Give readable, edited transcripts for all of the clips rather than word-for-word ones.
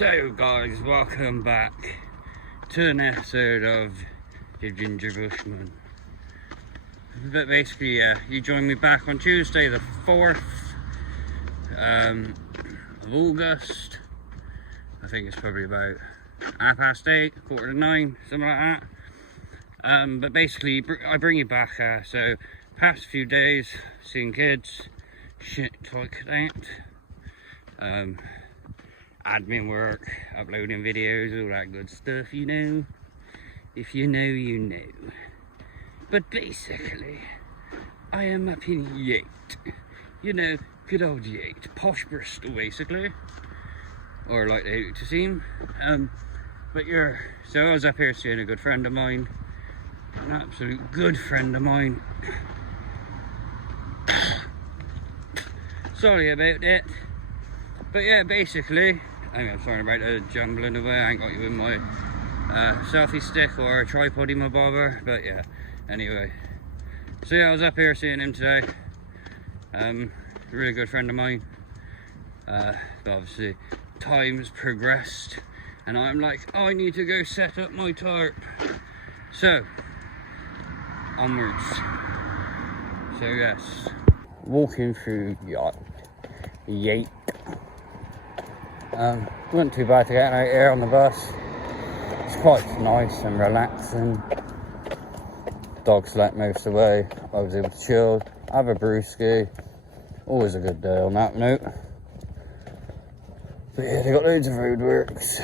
So guys, welcome back to an episode of The Ginger Bushman. But basically, you joined me back on Tuesday the 4th of August. I think it's probably about 8:30, 8:45, something like that. But basically, I bring you back, so past few days, seeing kids, shit like that. Admin work, uploading videos, all that good stuff, you know. If you know, you know. But basically, I am up in Yate. You know, good old Yate. Posh Bristol, basically. Or like they like to seem. So I was up here seeing a good friend of mine. An absolute good friend of mine. Sorry about that. But yeah, basically, I'm sorry about the jumbling away. I ain't got you in my selfie stick or tripod in my bobber. But yeah, anyway. So yeah, I was up here seeing him today. Really good friend of mine. But obviously, time's progressed. And I'm like, oh, I need to go set up my tarp. So, onwards. So yes, walking through Yate. Wasn't too bad to get out here on the bus. It's quite nice and relaxing. Dog slept most of the way. I was able to chill, have a brewski. Always a good day on that note. But yeah, they got loads of roadworks.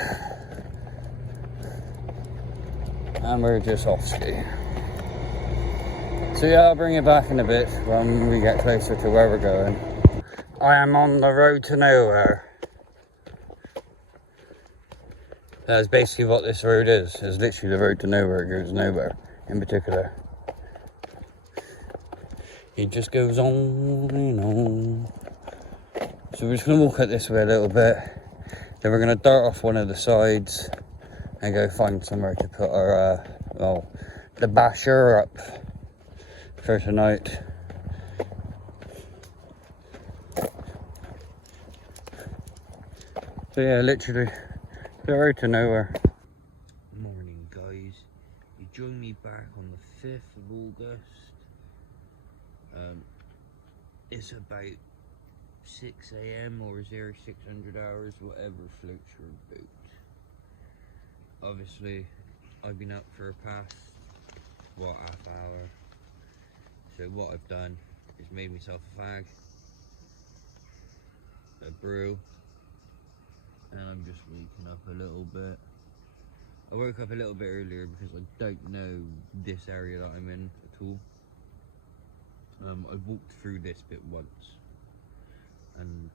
And we're just off ski. So yeah, I'll bring you back in a bit when we get closer to where we're going. I am on the road to nowhere. That's basically what this road is. It's literally the road to nowhere. It goes nowhere in particular. It just goes on and on. So we're just going to walk out this way a little bit. Then we're going to dart off one of the sides and go find somewhere to put our, the basher up for tonight. So yeah, literally the road to nowhere. Morning guys, you join me back on the 5th of August. It's about 6 AM or 0600 hours, whatever floats your boat. Obviously, I've been up for a past, half hour. So what I've done is made myself a fag, a brew, and I'm just waking up a little bit. I woke up a little bit earlier because I don't know this area that I'm in at all. I walked through this bit once, and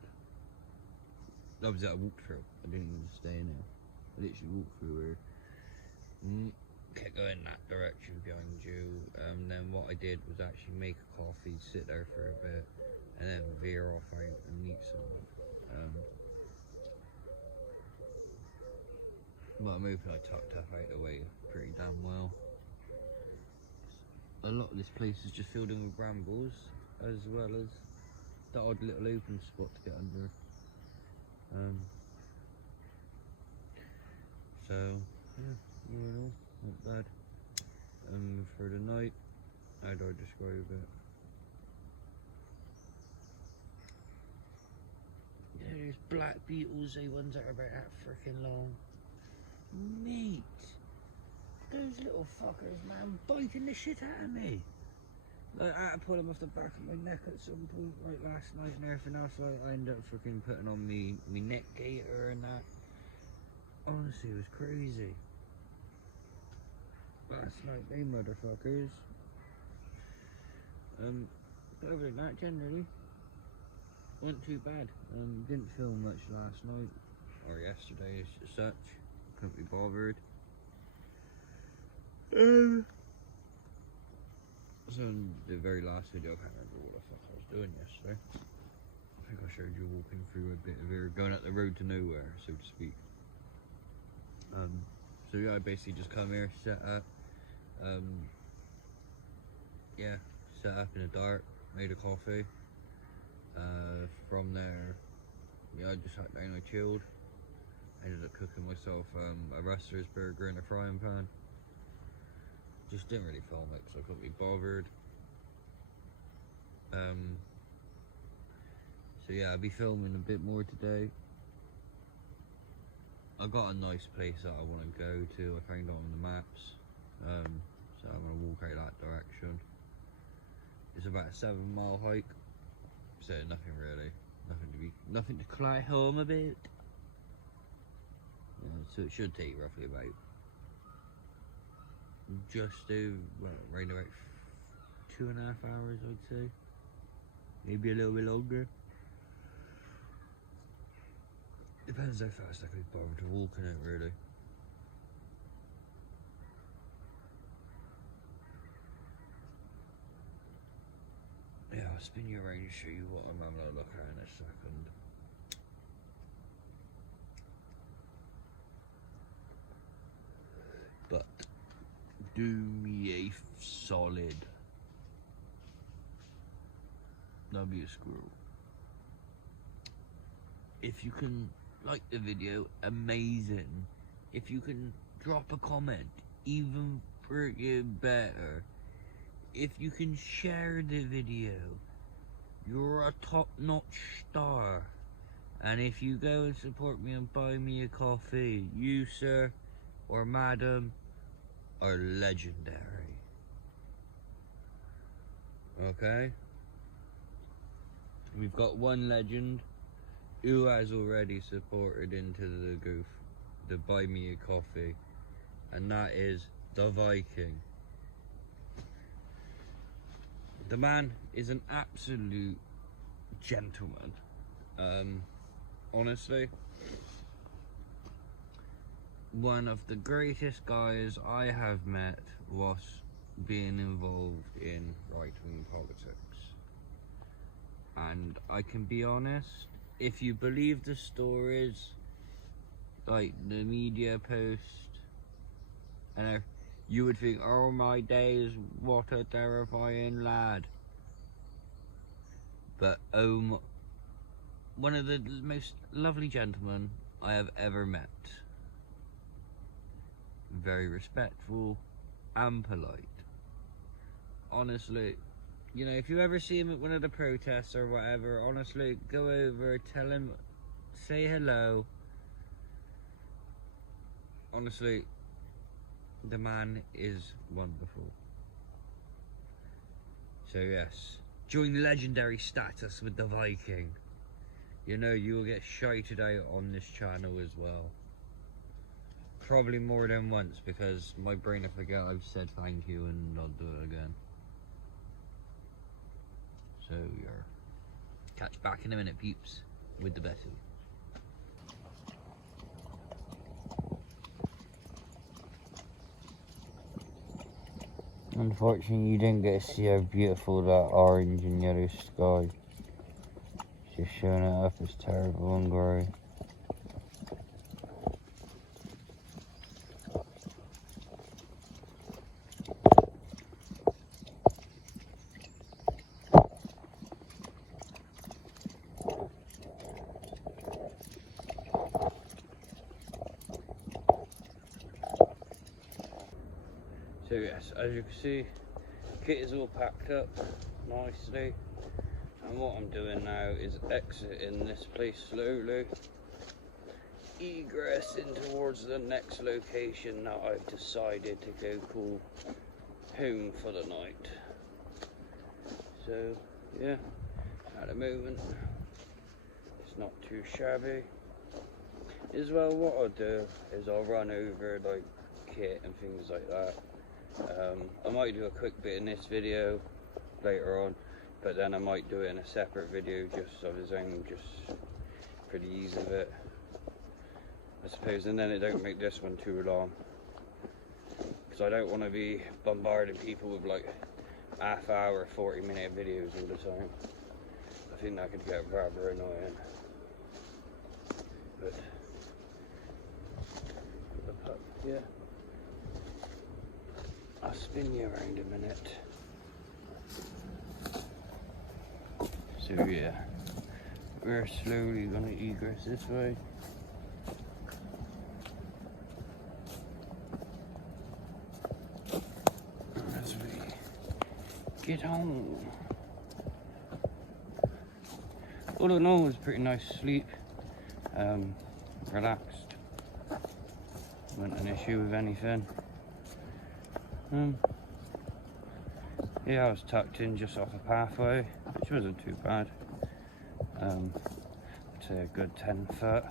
obviously I walked through. I didn't even stay in it. I literally walked through here. Kept going that direction behind you. Then what I did was actually make a coffee, sit there for a bit, and then veer off out and meet someone. But I'm hoping I tucked up out the way pretty damn well. A lot of this place is just filled in with brambles, as well as that odd little open spot to get under. So yeah, all in all, not bad. For the night, how do I describe it? You know, there's black beetles, they ones that are about that freaking long. Mate, those little fuckers, man, biting the shit out of me. Like, I had to pull them off the back of my neck at some point, like last night and everything else. Like, I ended up freaking putting on me neck gaiter and that. Honestly, it was crazy. Last night, they motherfuckers. Other than that, generally, wasn't too bad. Didn't film much last night, or yesterday as such. Couldn't be bothered. So the very last video, I can't remember what the fuck I was doing yesterday. I think I showed you walking through a bit of here, going up the road to nowhere, so to speak. So yeah, I basically just come here, set up. Yeah, set up in a dart, made a coffee. From there, yeah, I just sat down, I chilled. I ended up cooking myself a Rustler's burger in a frying pan. Just didn't really film it because I couldn't be bothered. So yeah, I'll be filming a bit more today. I got a nice place that I want to go to. I found it on the maps. So I'm going to walk out that direction. It's about a 7-mile hike. So nothing really. Nothing to cry home about. Yeah, so it should take roughly about around about 2.5 hours, I'd say. Maybe a little bit longer. Depends how fast I can be bothered to walk in it, really. Yeah, I'll spin you around and show you what I'm having a look at in a second. But do me a solid. That'll be a squirrel. If you can like the video, amazing. If you can drop a comment, even freaking better. If you can share the video, you're a top-notch star. And if you go and support me and buy me a coffee, you, sir, or madam, are legendary. Okay? We've got one legend who has already supported into the buy me a coffee, and that is the Viking. The man is an absolute gentleman. Honestly, one of the greatest guys I have met was being involved in right-wing politics. And I can be honest, if you believe the stories, like the media post, and you would think, oh my days, what a terrifying lad. But one of the most lovely gentlemen I have ever met. Very respectful and polite. Honestly, you know, if you ever see him at one of the protests or whatever, honestly, go over, tell him, say hello. Honestly, the man is wonderful. So yes, join legendary status with the Viking. You know, you will get shouted out on this channel as well. Probably more than once, because my brain will forget I've said thank you and I'll do it again. So you're catch back in a minute, peeps, with the Betty. Unfortunately, you didn't get to see how beautiful that orange and yellow sky. Just showing it up as terrible and grey. So yes, as you can see, kit is all packed up nicely, and what I'm doing now is exiting this place slowly, egressing towards the next location that I've decided to go call home for the night. So yeah, at the moment it's not too shabby. As well, what I'll do is I'll run over like kit and things like that. I might do a quick bit in this video later on, but then I might do it in a separate video just of his own, just for the ease of it, I suppose, and then it don't make this one too long, because I don't want to be bombarding people with like half-hour, 40-minute videos all the time. I think that could get rather annoying. But yeah, I'll spin you around a minute. So yeah, we're slowly gonna egress this way. it on. All in all, it was a pretty nice sleep. Relaxed. Wasn't an issue with anything. Yeah, I was tucked in just off a pathway, which wasn't too bad. I'd say a good 10 foot.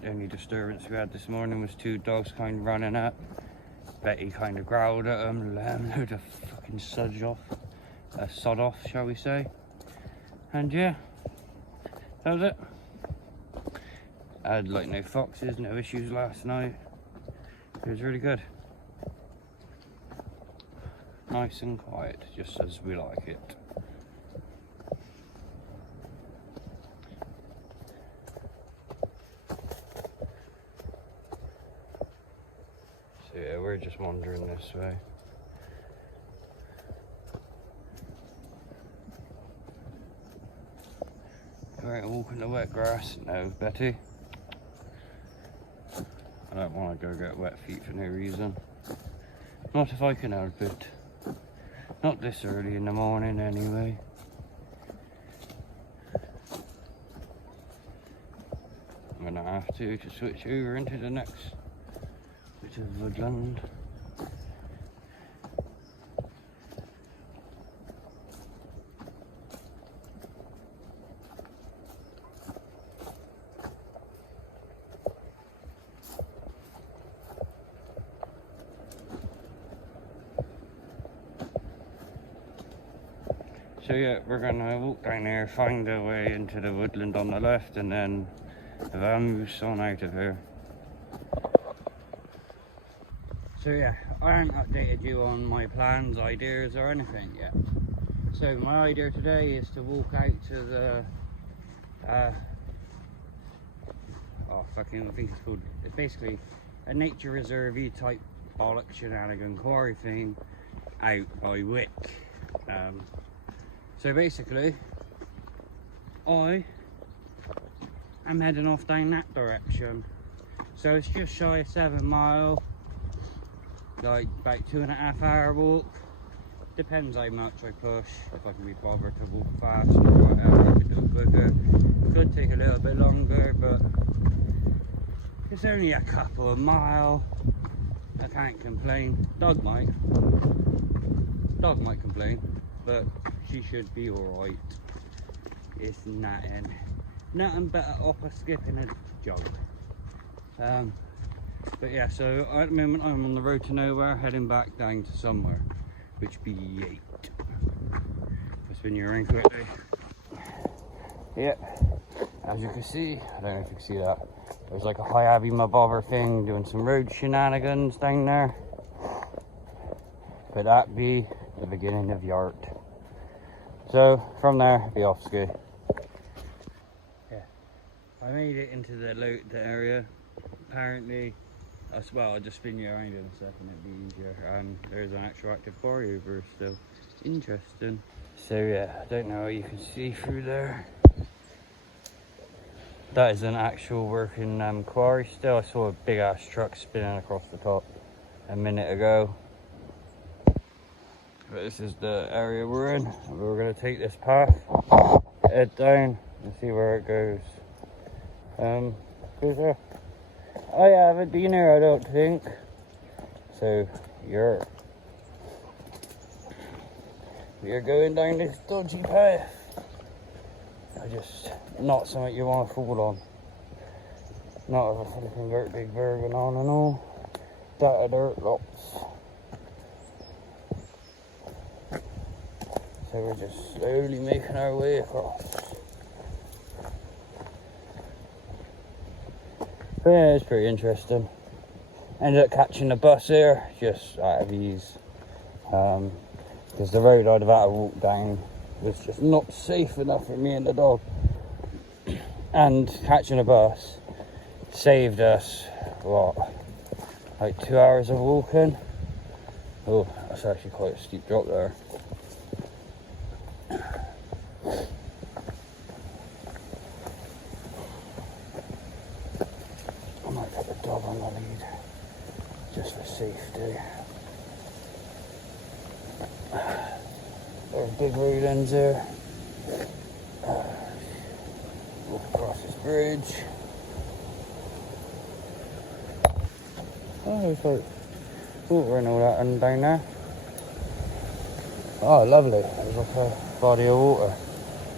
The only disturbance we had this morning was two dogs kind of running up. Betty kind of growled at them, let them load of fucking sod off, shall we say. And yeah, that was it. I had like no foxes, no issues last night. It was really good. Nice and quiet, just as we like it. So yeah, we're just wandering this way. Right, walking the wet grass. No, Betty. I don't want to go get wet feet for no reason. Not if I can help it. Not this early in the morning anyway. I'm gonna have to switch over into the next bit of woodland. So yeah, we're gonna walk down there, find our way into the woodland on the left, and then vamoose on out of here. So yeah, I haven't updated you on my plans, ideas or anything yet. So my idea today is to walk out to the I think it's called, it's basically a nature reserve-y type bollock shenanigan quarry thing out by Wick. So basically, I am heading off down that direction. So it's just shy of 7 mile, like about 2.5 hour walk. Depends how much I push, if I can be bothered to walk fast or whatever, I could do it quicker. Could take a little bit longer, but it's only a couple of mile. I can't complain. Dog might complain, but she should be alright. It's nothing but a upper skip in a jog. But yeah, so at the moment I'm on the road to nowhere, heading back down to somewhere, which be 8. I'll spin you around quickly. Yep, as you can see, I don't know if you can see that, there's like a high Abbey my bobber thing doing some road shenanigans down there. But that be the beginning of Yart. So from there, be off ski. Yeah, I made it into the area. Apparently, I'll just spin you around in a second, it'd be easier. And there's an actual active quarry over still. Interesting. So yeah, I don't know what you can see through there. That is an actual working quarry still. I saw a big ass truck spinning across the top a minute ago. But this is the area we're in. We're going to take this path, head down and see where it goes. I haven't been here, I don't think. So we're going down this dodgy path. Not something you want to fall on. Not if a flipping great big berg on and all. That are dirt lots. So we're just slowly making our way across. But yeah, it's pretty interesting. Ended up catching a bus here, just out of ease. Because the road I'd have had to walk down was just not safe enough for me and the dog. And catching a bus saved us, what, like 2 hours of walking? Oh, that's actually quite a steep drop there. I might put the dog on the lead, just for safety. There's big road ends there. Walk across this bridge. Oh, there's like water and all that and down there. Oh, lovely. There's like a body of water.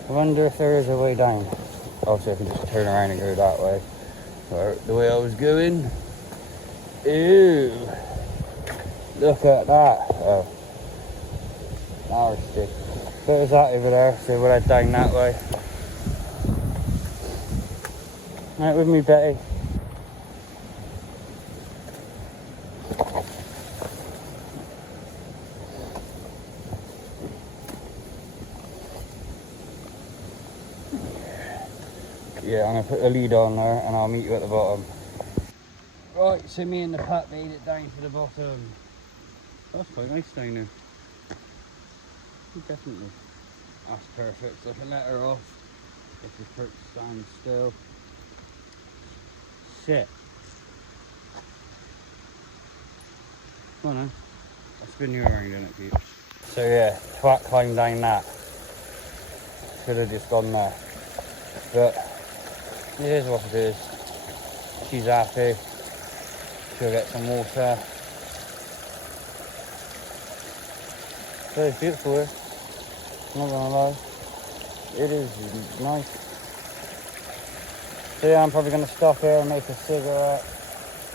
I wonder if there is a way down. Obviously, I can just turn around and go that way. But the way I was going. Ew. Look at that. Oh. Nasty. There's that over there, so we'll head down that way. Right with me, Betty. Yeah, I'm going to put the lead on there and I'll meet you at the bottom. Right, so me and the pup made it down to the bottom. That's quite nice down there. Definitely. That's perfect. So I can let her off. If the perch stands still. Sit. Come on now. I'll spin you around in it, Pete. So yeah, twat climbed down that. Should have just gone there. But it is what it is. She's happy. She'll get some water. So it's beautiful here. I'm not gonna lie. It is nice. So yeah, I'm probably gonna stop here and make a cigarette,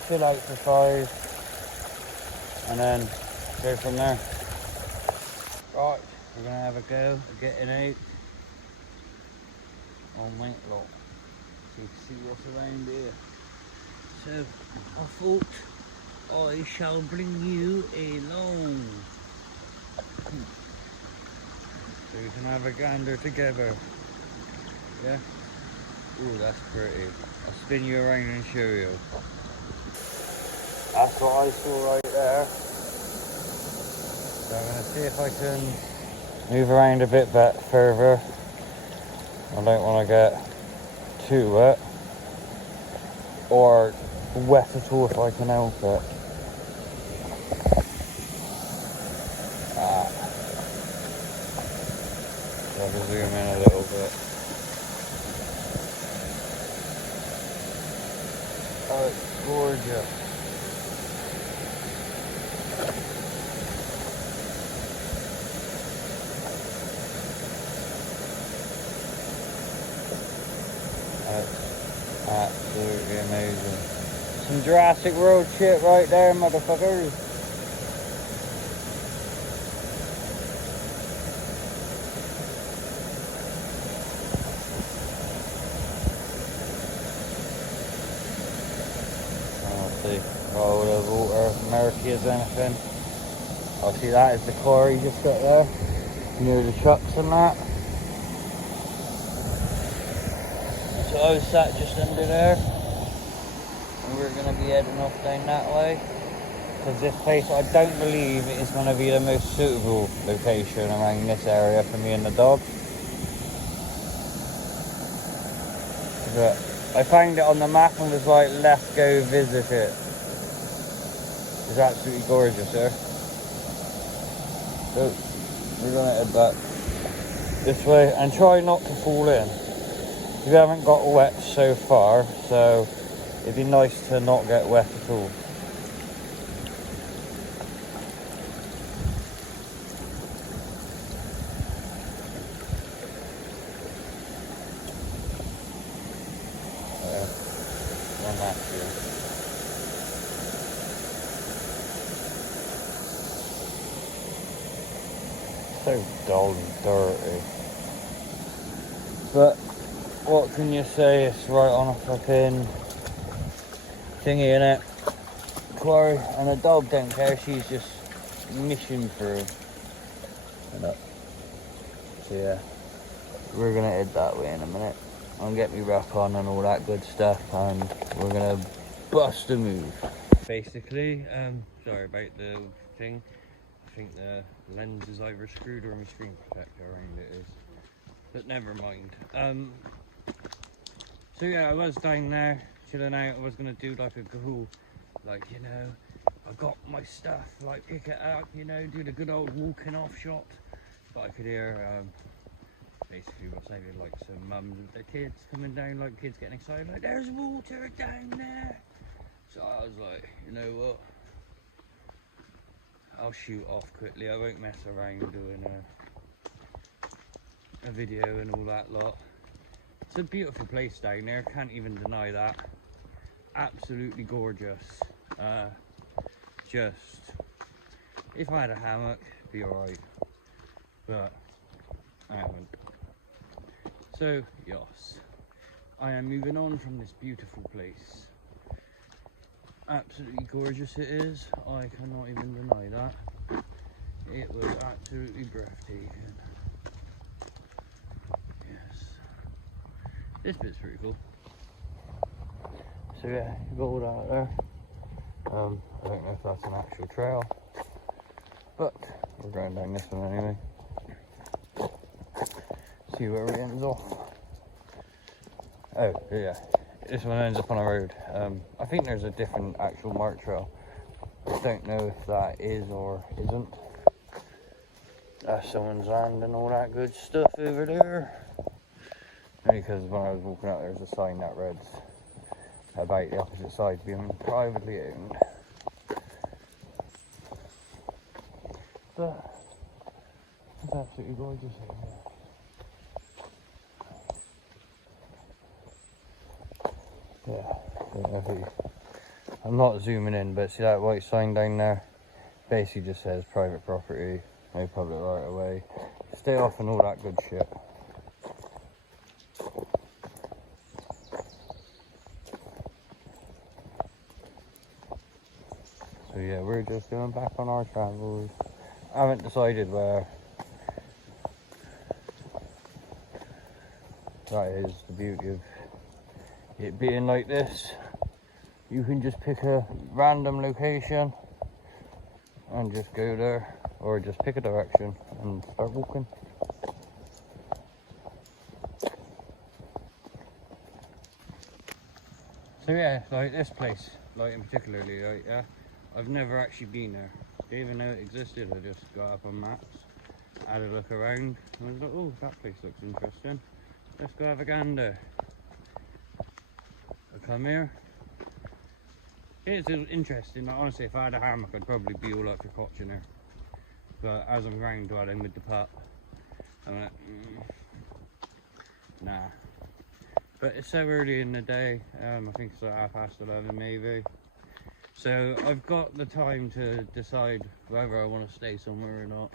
chill out for 5, and then go from there. Right, we're gonna have a go at getting out on Winklow. So you can see what's around here. So I thought I shall bring you along. So we can have a gander together. Yeah? Ooh, that's pretty. I'll spin you around and show you. That's what I saw right there. So I'm going to see if I can move around a bit further. I don't want to get too wet. Or wet at all if I can help it. So I'll zoom in a little bit. Oh, it's gorgeous. That's absolutely amazing. Some Jurassic World shit right there, motherfuckers. Oh, the water, murky as anything. Oh, see, that is the quarry you just got there. Near the trucks and that. So I was sat just under there. And we're going to be heading off down that way. Because this place, I don't believe it is going to be the most suitable location around this area for me and the dog. But I found it on the map and was like, let's go visit it. It's absolutely gorgeous here. So we're gonna head back this way and try not to fall in. We haven't got wet so far, so it'd be nice to not get wet at all. One last year. So dull and dirty. But what can you say? It's right on a fucking thingy, innit? Quarry, and the dog don't care. She's just mission through. So yeah, we're gonna head that way in a minute. I'll get me wrap on and all that good stuff, and we're gonna bust a move. Basically, sorry about the thing. I think the lens is either screwed or my screen protector around it is. But never mind. So yeah, I was down there chilling out. I was gonna do like a cool, like, you know, I got my stuff, like pick it up, you know, do the good old walking off shot. But I could hear basically what sounded like some mums with their kids coming down, like kids getting excited, like there's water down there. So I was like, you know what, I'll shoot off quickly, I won't mess around doing a video and all that lot. It's a beautiful place down there, can't even deny that. Absolutely gorgeous. Just, if I had a hammock, it'd be alright, but I haven't. So, yes, I am moving on from this beautiful place. Absolutely gorgeous it is, I cannot even deny that. It was absolutely breathtaking. Yes. This bit's pretty cool. So yeah, you got all that out there. I don't know if that's an actual trail, but we're going down this one anyway. See where it ends off. Oh yeah, this one ends up on a road. I think there's a different actual mark trail. I don't know if that is or isn't. That's someone's land and all that good stuff over there. Only because when I was walking out there's a sign that reads about the opposite side being privately owned. But it's absolutely gorgeous over there. Yeah, I don't know if you, I'm not zooming in, but see that white sign down there? Basically just says private property, no public right of way, stay off and all that good shit. So yeah, we're just going back on our travels. I haven't decided where. That is the beauty of it being like this. You can just pick a random location and just go there, or just pick a direction and start walking. So yeah, like this place, like in particularly, like yeah, I've never actually been there. Didn't even know it existed. I just got up on maps, had a look around, and I was like, oh, that place looks interesting. Let's go have a gander. I come here. It's interesting. Like, honestly, if I had a hammock, I'd probably be all up for watching her. But as I'm ground dwelling with the pup, I'm like, nah. But it's so early in the day. I think it's like 11:30 maybe. So I've got the time to decide whether I want to stay somewhere or not.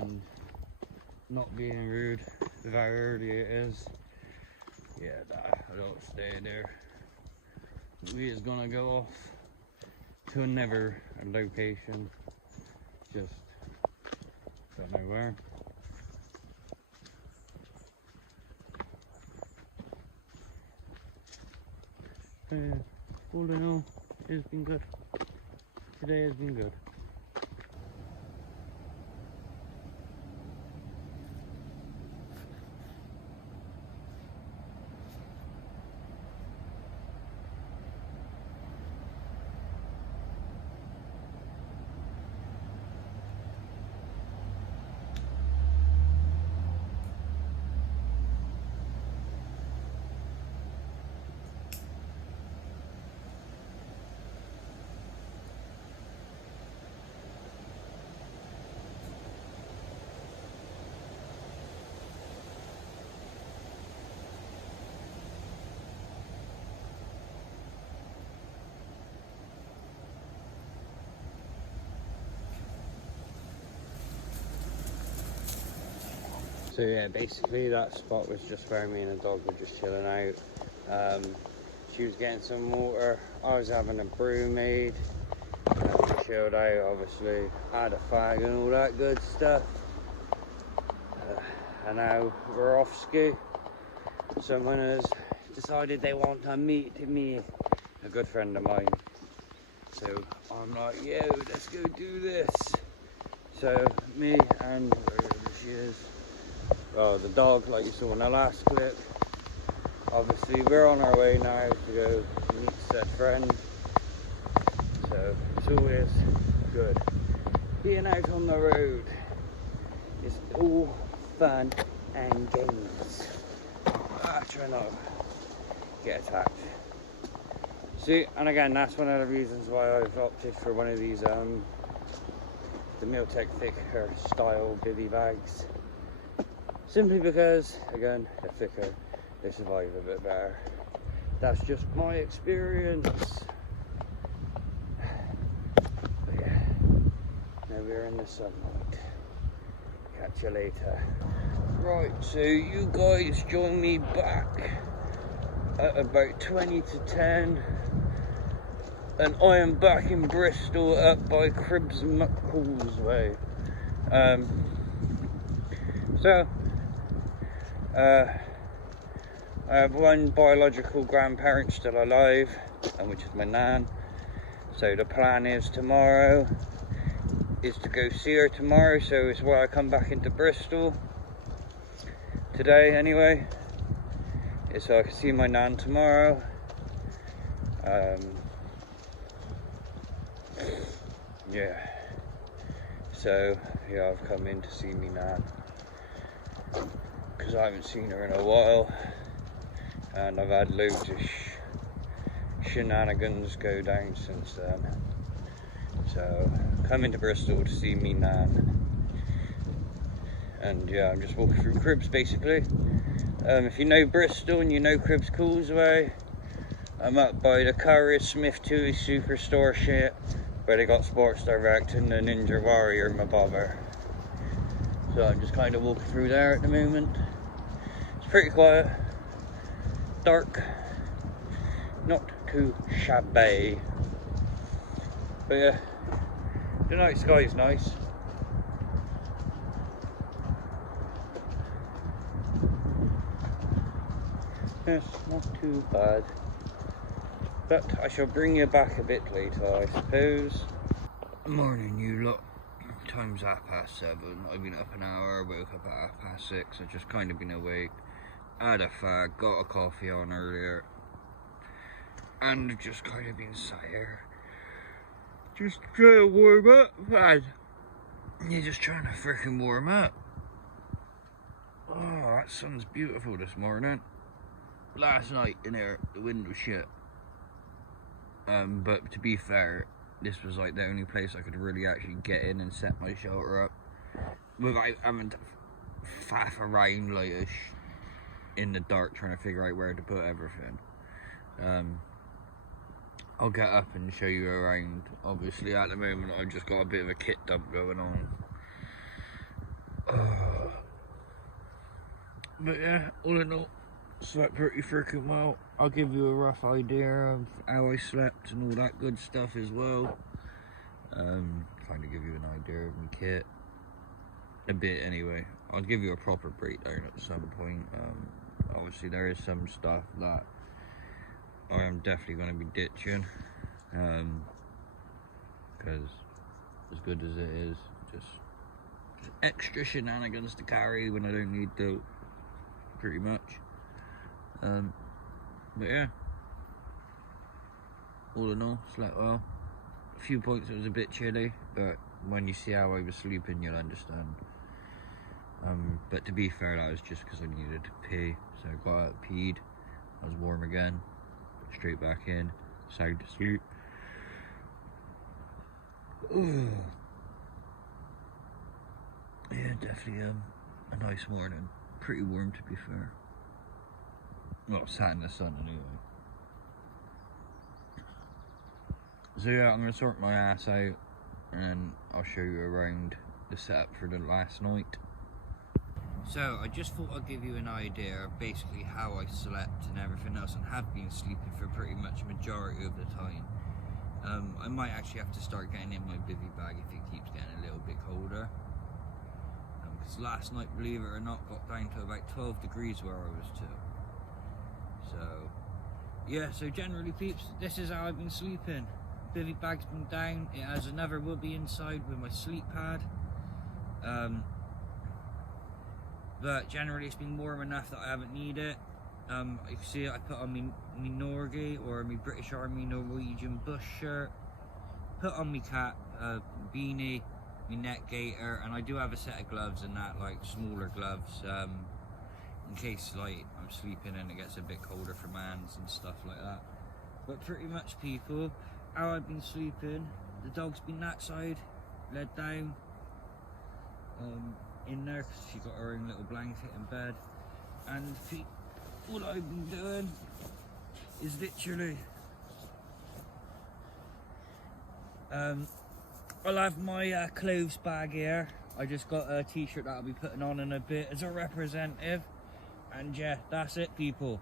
And not being rude with how early it is. Yeah, nah, I don't stay there. We is gonna go off to another location. Just don't know where. All in all, it's been good. Today has been good. So yeah, basically that spot was just where me and the dog were just chilling out. She was getting some water, I was having a brew made, we chilled out obviously, had a fag and all that good stuff. And now we're off ski. Someone has decided they want to meet me, a good friend of mine. So I'm like, yo, let's go do this. So me and wherever she is, well, the dog, like you saw in the last clip, obviously we're on our way now to go meet said friend. So always good. Being out on the road is all fun and games. Try not to get attacked. See, and again, that's one of the reasons why I've opted for one of these, the Milltec thicker style bivy bags. Simply because, again, they're thicker, they survive a bit better. That's just my experience. But yeah, now we're in the sunlight. Catch you later. Right, so you guys join me back at about 20 to 10. And I am back in Bristol up by Cribbs Causeway. I have one biological grandparent still alive, which is my nan. So the plan is tomorrow is to go see her tomorrow, so it's why I come back into Bristol today anyway, is so I can see my nan tomorrow. Yeah, so yeah, I've come in to see me nan because I haven't seen her in a while, and I've had loads of shenanigans go down since then. So coming to Bristol to see me nan, and yeah, I'm just walking through Cribbs basically. If you know Bristol and you know Cribbs Causeway, I'm up by the Currys Smith Toohey Superstore shit, where they got Sports Direct and the Ninja Warrior Mabobber. So I'm just kind of walking through there at the moment. It's pretty quiet, dark, not too shabby. But yeah, the night sky is nice. Yes, not too bad. But I shall bring you back a bit later, I suppose. Morning, you lot. Time's 7:30. I've been up an hour, woke up at 6:30. I've just kind of been awake. Had a fag, got a coffee on earlier. And just kind of been sat here. Just trying to warm up, man. You're just trying to freaking warm up. Oh, that sun's beautiful this morning. Last night in there, the wind was shit. But to be fair, this was like the only place I could really actually get in and set my shelter up without having to faff around like in the dark trying to figure out where to put everything. I'll get up and show you around. Obviously at the moment I've just got a bit of a kit dump going on. But yeah, all in all, slept pretty freaking well. I'll give you a rough idea of how I slept and all that good stuff as well. Trying to give you an idea of my kit. A bit anyway. I'll give you a proper breakdown at some point. Obviously there is some stuff that I am definitely going to be ditching. Because as good as it is, just extra shenanigans to carry when I don't need to, pretty much. But yeah, all in all, slept well. A few points it was a bit chilly, but when you see how I was sleeping, you'll understand. But to be fair, that was just because I needed to pee. So I got out, peed, I was warm again, straight back in, sound asleep. Ooh. Yeah, definitely a nice morning. Pretty warm to be fair. Well, sat in the sun anyway. So yeah, I'm going to sort my ass out and I'll show you around the setup for the last night. So I just thought I'd give you an idea of basically how I slept and everything else, and have been sleeping for pretty much majority of the time. I might actually have to start getting in my bivy bag if it keeps getting a little bit colder. Because last night, believe it or not, got down to about 12 degrees where I was too. So yeah, so generally peeps, this is how I've been sleeping. Bivy bag's been down, it has another wubby inside with my sleep pad. But generally it's been warm enough that I haven't needed it. You can see I put on my Norgie, or my British Army Norwegian bush shirt. put on my cap, beanie, my neck gaiter, and I do have a set of gloves and that, like smaller gloves, in case like I'm sleeping and it gets a bit colder for my hands and stuff like that. But pretty much, people, how I've been sleeping, the dog's been that side, led down, in there because she got her own little blanket in bed, and all I've been doing is literally I'll have my clothes bag here. I just got a t-shirt that I'll be putting on in a bit as a representative, and yeah, that's it, people.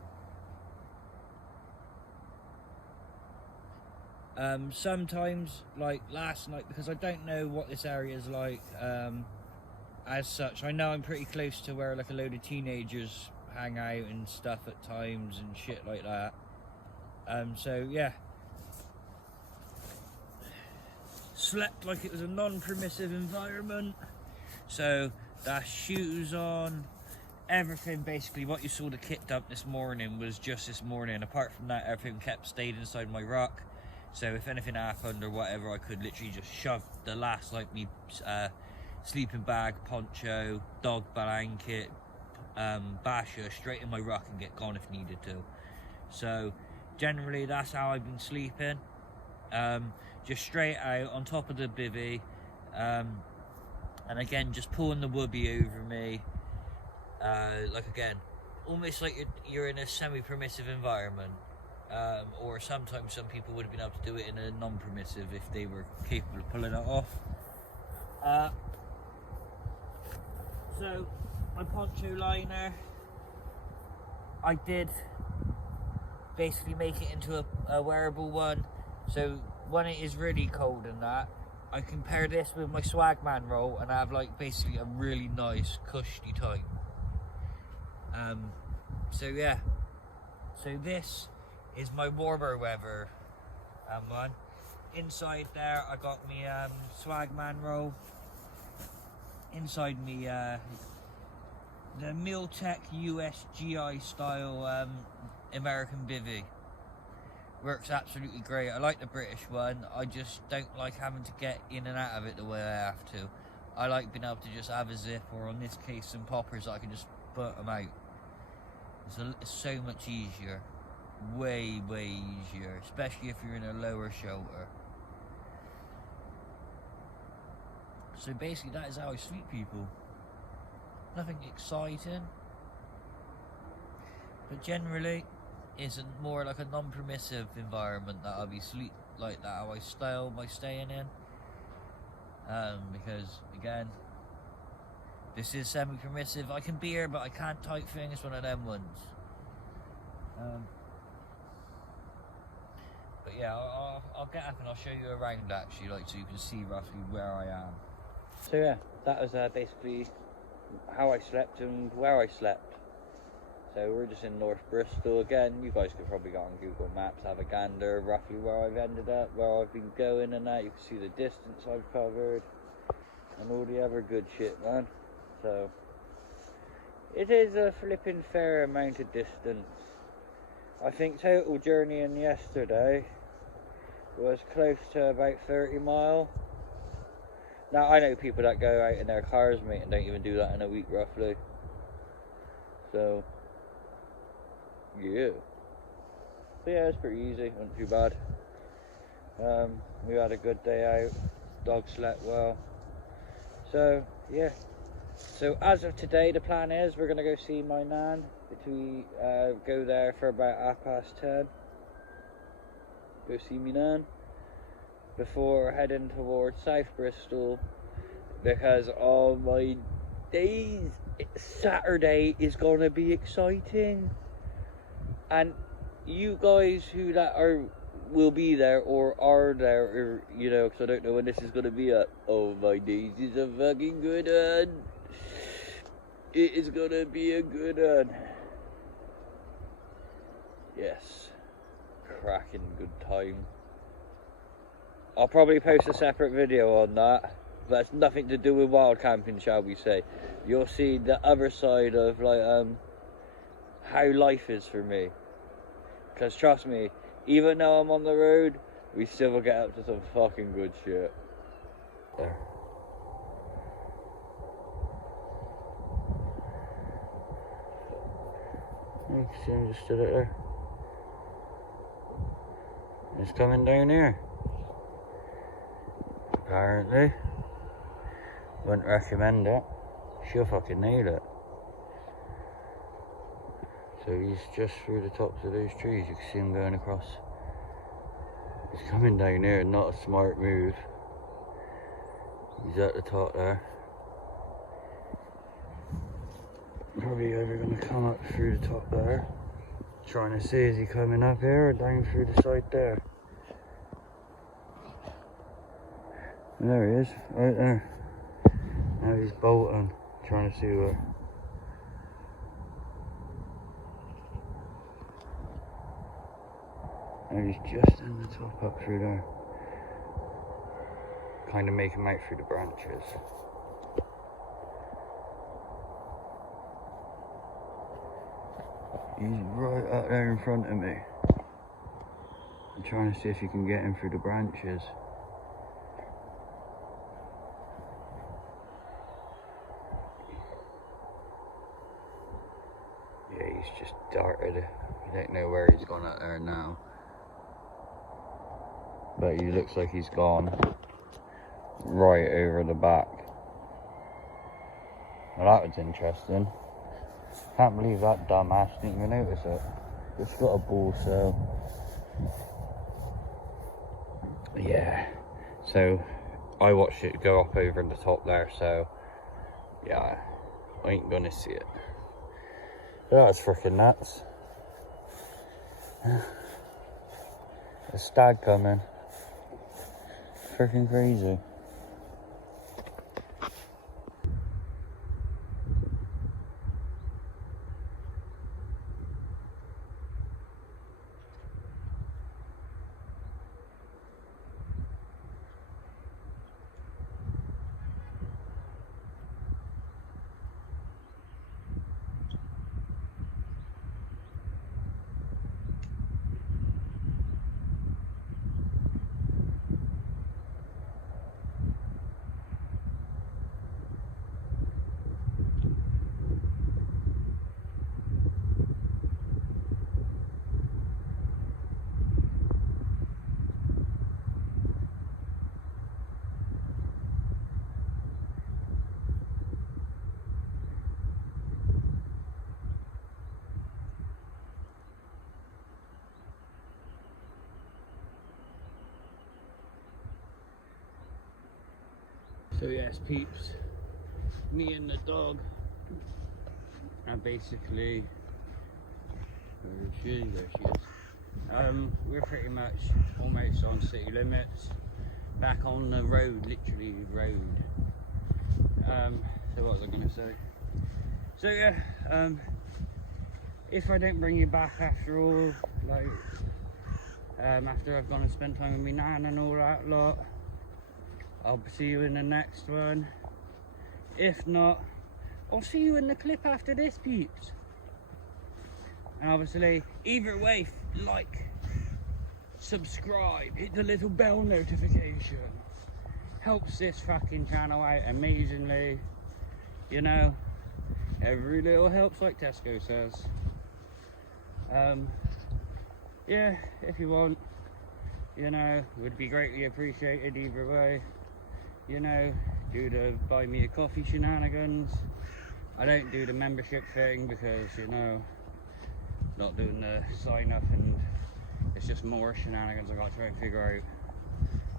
Sometimes, like last night, because I don't know what this area is like as such, I know I'm pretty close to where like a load of teenagers hang out and stuff at times and shit like that. So yeah, slept like it was a non-permissive environment. So that's shoes on, everything basically. What you saw the kit dump this morning was just this morning. Apart from that, everything stayed inside my ruck. So if anything happened or whatever, I could literally just shove the last, like me sleeping bag, poncho, dog blanket, basher straight in my ruck and get gone if needed to. So generally that's how I've been sleeping, just straight out on top of the bivvy, and again just pulling the whoopee over me, like again almost like you're in a semi-permissive environment. Or sometimes some people would have been able to do it in a non-permissive if they were capable of pulling it off. So my poncho liner, I did basically make it into a wearable one, so when it is really cold and that, I can pair this with my Swagman roll and have like basically a really nice cushy time. So yeah, so this is my warmer weather one. Inside there I got me Swagman roll. Inside me the Miltech USGI style American bivvy. Works absolutely great. I like the British one. I just don't like having to get in and out of it the way I have to. I like being able to just have a zip, or in this case some poppers that I can just put them out. It's so much easier. Way easier, especially if you're in a lower shelter. So basically that is how I sleep, people. Nothing exciting, but generally it's more like a non-permissive environment that I'll be sleep like that, how I style by staying in, because again this is semi-permissive. I can be here but I can't type things, one of them ones. But yeah, I'll get up and I'll show you around actually, like, so you can see roughly where I am. So yeah, that was basically how I slept and where I slept. So we're just in North Bristol again. You guys could probably go on Google Maps, have a gander roughly where I've ended up, where I've been going and that. You can see the distance I've covered and all the other good shit, man. So it is a flipping fair amount of distance. I think total journeying yesterday was close to about 30 mile. Now I know people that go out in their cars, mate, and don't even do that in a week roughly. So yeah. But yeah, it's pretty easy, wasn't too bad. We had a good day out, dog slept well. So yeah. So as of today, the plan is we're gonna go see my nan. We go there for about 10:30. Go see me nan before heading towards South Bristol, because oh my days, Saturday is gonna be exciting. And you guys who will be there or are there, or you know, because I don't know when this is gonna be up. Oh my days, it's a fucking good one. It is gonna be a good one. Yes, cracking good time. I'll probably post a separate video on that. That's nothing to do with wild camping, shall we say. You'll see the other side of like how life is for me. Because trust me, even though I'm on the road, We still will get up to some fucking good shit. There. You can see him just stood it there. He's coming down here. Apparently. Wouldn't recommend it. She'll fucking nail it. So he's just through the tops of those trees. You can see him going across. He's coming down here, not a smart move. He's at the top there. Probably either going to come up through the top there. Trying to see, is he coming up here or down through the side there? And there he is, right there. Now he's bolting, trying to see where. And he's just in the top up through there. Kind of making him out through the branches. He's right up there in front of me. I'm trying to see if you can get him through the branches. Yeah, he's just darted. I don't know where he's gone out there now. But he looks like he's gone right over the back. Well, that was interesting. Can't believe that dumbass didn't even notice it. Just got a ball cell. Yeah. So I watched it go up over the top there, so yeah, I ain't gonna see it. But that was freaking nuts. A stag coming. Freaking crazy. So yes, peeps, me and the dog are basically, where is she? There she is. We're pretty much almost on city limits, back on the road, literally road. So what was I going to say? So yeah, if I don't bring you back after all, like, after I've gone and spent time with me nan and all that lot, I'll see you in the next one. If not, I'll see you in the clip after this, peeps. And obviously, either way, like, subscribe, hit the little bell notification. Helps this fucking channel out amazingly. You know, every little helps, like Tesco says. Yeah, if you want, you know, would be greatly appreciated either way. You know, do the buy me a coffee shenanigans. I don't do the membership thing because, you know, not doing the sign up, and it's just more shenanigans I got to try and figure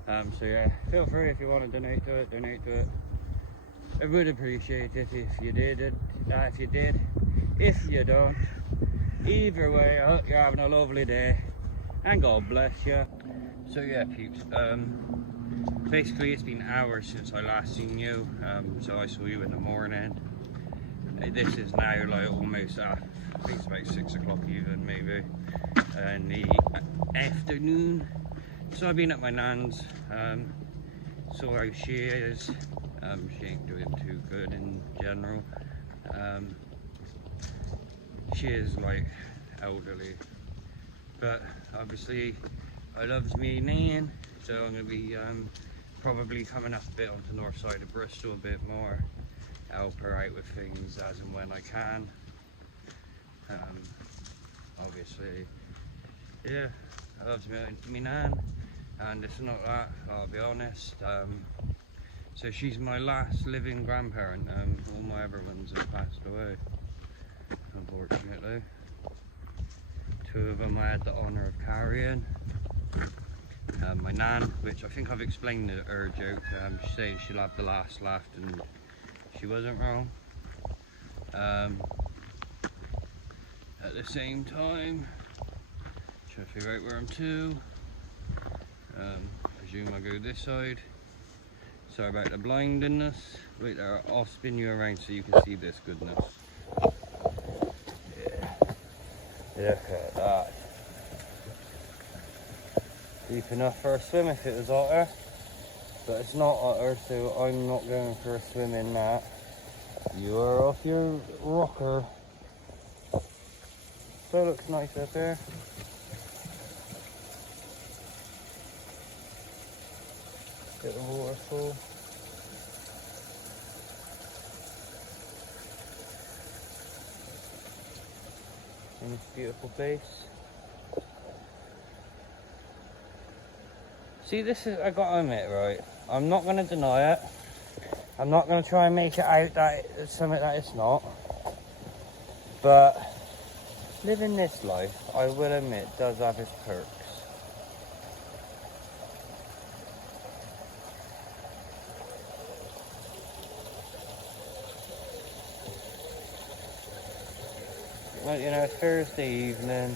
out. So yeah, feel free if you want to donate to it, donate to it. I would appreciate it if you did. If you did, if you don't, either way, I hope you're having a lovely day, and God bless you. So yeah, peeps. Basically, it's been hours since I last seen you. So I saw you in the morning. This is now like almost, I think it's about 6 o'clock even, maybe, in the afternoon. So I've been at my nan's, saw how she is. She ain't doing too good in general. She is like elderly, but obviously I loves me nan, so I'm going to be probably coming up a bit onto the north side of Bristol a bit more, help her out with things as and when I can. Obviously, yeah, I loves me nan, and it's not that, I'll be honest. So she's my last living grandparent. All my other ones have passed away, unfortunately. 2 of them I had the honour of carrying. My nan, which I think I've explained her joke, she says she'll have the last laugh, and she wasn't wrong. At the same time, trying to figure out where I'm to. Presume I go this side. Sorry about the blindness. Wait there, I'll spin you around so you can see this goodness. Yeah, look at that. Deep enough for a swim if it was hotter, but it's not hotter, so I'm not going for a swim in that. You are off your rocker. So it looks nice up there. Get the waterfall. In this beautiful place. See, this is, I gotta admit, right, I'm not gonna deny it. I'm not gonna try and make it out that it's something that it's not. But living this life, I will admit, does have its perks. Well, you know, it's Thursday evening,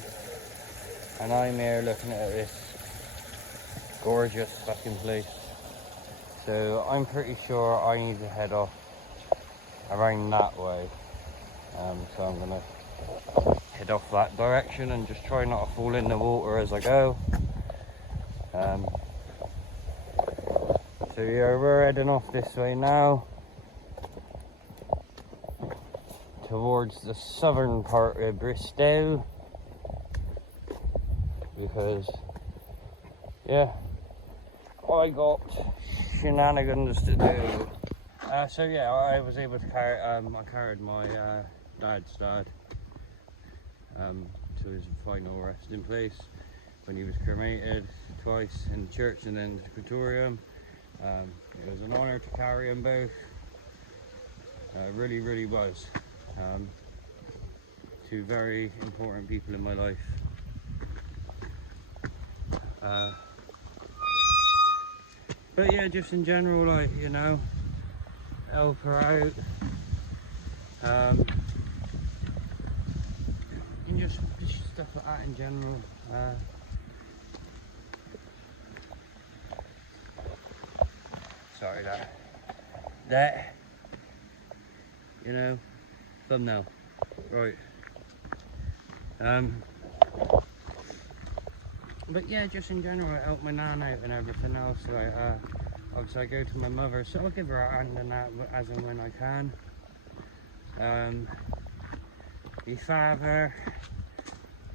and I'm here looking at this gorgeous fucking place. So I'm pretty sure I need to head off around that way. So I'm gonna head off that direction and just try not to fall in the water as I go. So yeah, we're heading off this way now, towards the southern part of Bristol, because yeah, I got shenanigans to do. So yeah, I was able to carry, I carried my dad's dad to his final resting place when he was cremated twice in the church and then the crematorium. It was an honour to carry them both. Really, really was. 2 very important people in my life. But yeah, just in general, like, you know, help her out. And just stuff like that in general. Sorry, that, you know, thumbnail, right. But yeah, just in general, I help my nan out and everything else. Like, obviously I go to my mother, so I'll give her a hand in that as and when I can. My father,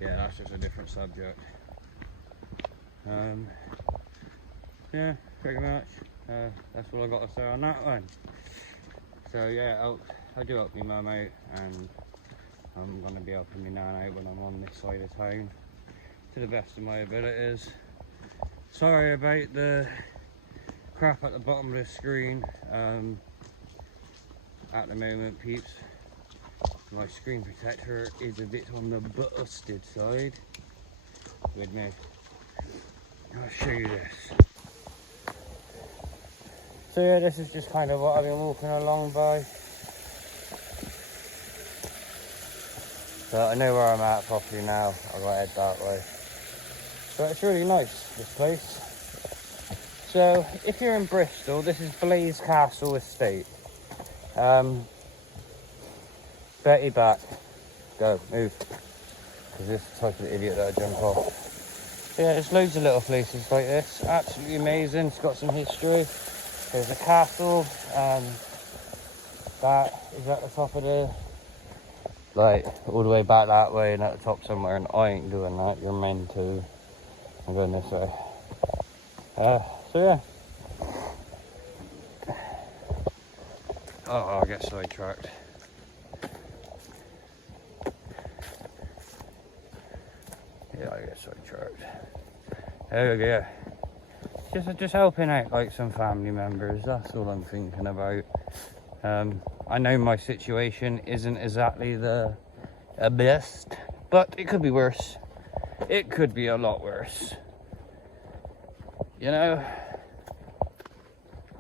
yeah, that's just a different subject. Yeah, pretty much. That's all I got to say on that one. So yeah, I do help my mum out, and I'm going to be helping my nan out when I'm on this side of town, to the best of my abilities. Sorry about the crap at the bottom of the screen. At the moment, peeps, my screen protector is a bit on the busted side. With me, I'll show you this. So yeah, this is just kind of what I've been walking along by. So I know where I'm at properly now. I'll go head that way. But it's really nice, this place. So if you're in Bristol, this is Blaise Castle Estate. Betty back. Go, move. Because this is the type of idiot that I jump off. Yeah, there's loads of little places like this. Absolutely amazing. It's got some history. There's a castle. That is at the top of the... Like, all the way back that way and at the top somewhere. And I ain't doing that. You're meant to. I'm going this way. So yeah. Oh, I'll get sidetracked. Yeah, I get sidetracked. There we go. Just helping out like some family members. That's all I'm thinking about. I know my situation isn't exactly the best, but it could be worse. It could be a lot worse. You know,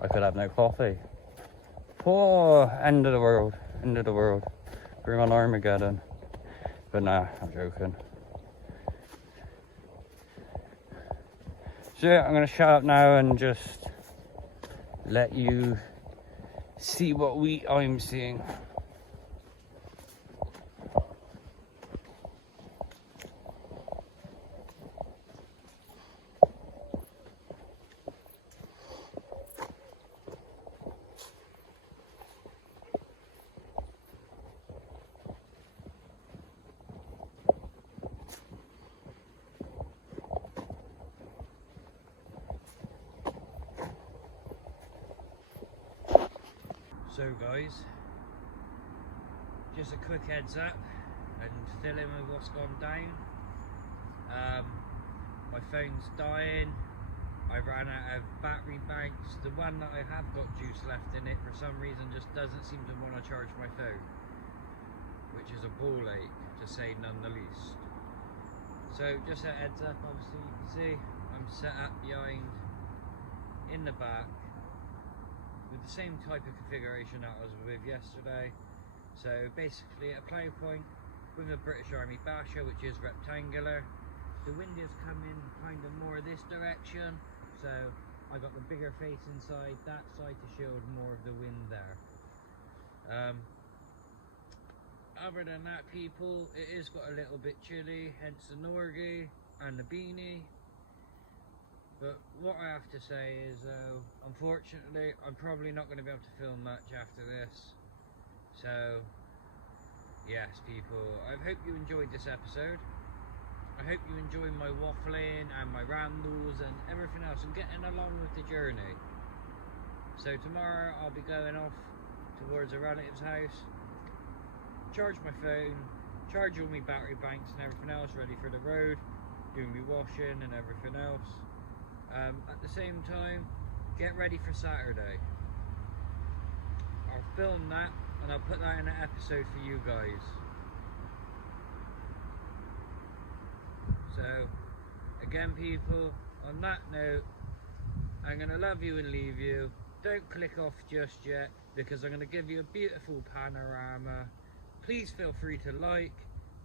I could have no coffee. Oh, end of the world. End of the world. Bring on Armageddon. But nah, I'm joking. So yeah, I'm gonna shut up now and just let you see what I'm seeing. So guys, just a quick heads up and fill in with what's gone down. My phone's dying. I ran out of battery banks. The one that I have got juice left in it for some reason just doesn't seem to want to charge my phone, which is a ball ache to say none the least. So just a heads up, obviously you can see I'm set up behind in the back with the same type of configuration that I was with yesterday. So basically a plough point with a British Army Basher, which is rectangular. The wind is coming kind of more this direction, so I got the bigger face inside that side to shield more of the wind there. Other than that, people, it is got a little bit chilly, hence the Norgie and the beanie. But what I have to say is, unfortunately, I'm probably not going to be able to film much after this. So, yes, people, I hope you enjoyed this episode. I hope you enjoy my waffling and my rambles and everything else and getting along with the journey. So tomorrow I'll be going off towards a relative's house, charge my phone, charge all my battery banks and everything else, ready for the road, doing my washing and everything else. At the same time, get ready for Saturday. I'll film that and I'll put that in an episode for you guys. So, again people, on that note, I'm going to love you and leave you. Don't click off just yet, because I'm going to give you a beautiful panorama. Please feel free to like,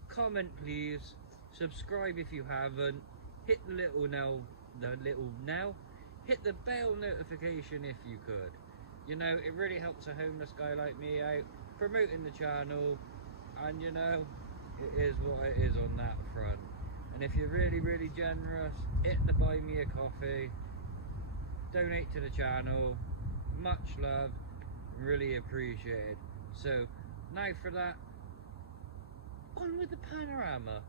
comment please, subscribe if you haven't, hit the little bell, hit the bell notification if you could. You know, it really helps a homeless guy like me out, promoting the channel, and you know, it is what it is on that front. And if you're really, really generous, hit the buy me a coffee, donate to the channel, much love, really appreciated. So, now for that, on with the panorama.